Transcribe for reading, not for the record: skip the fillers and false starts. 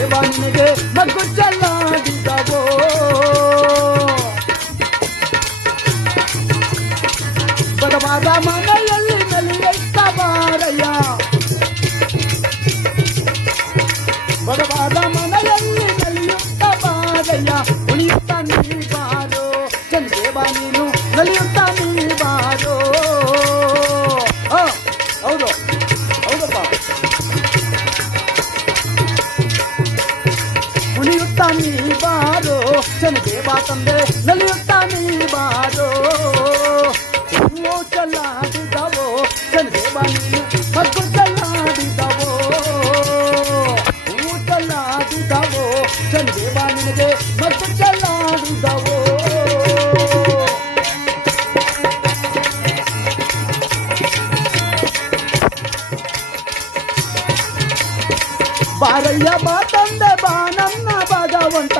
ಚಂದೇವ ನಿನಗೆ ಮಗ್ಗು ಚೆಲ್ಲಾಡಿದವೋ ಬಡವಾದ ಮನೆಯಲ್ಲಿ ನಲಿಯೈತ ಬಾರಯ್ಯ ಬಡವಾದ ಮನೆಯಲ್ಲಿ ನಲಿಯುತ್ತ ಬಾರಯ್ಯ ಉಳಿಯುತ್ತ ನೀ ಬಾರೋ ಚಂದೇವ ನೀನು ನಲಿಯುತ್ತ ನೀ ಬಾರೋ ಹೌದು ಹೌದಪ್ಪ ಉಳಿಯುತ್ತ ನೀ ಬಾರೋ ಚಂದೇವ ತಂದೆ ನಲಿಯುತ್ತ ನೀ ಬಾರೋ ಹೂವು ಚೆಲ್ಲಾಡಿದವೋ ಚಂದೇವ ನೀನು ಮಗ್ಗು ಚೆಲ್ಲಾಡಿದವೋ ಹೂವು ಚೆಲ್ಲಾಡಿದವೋ ಚಂದೇವ ನಿನಗೆ ಮಗ್ಗು ಚೆಲ್ಲಾಡಿದವೋ ಬಾರಯ್ಯ ಬಾ ತಂದೆ ಬಾ ನನ್ನ ಭಗವಂತ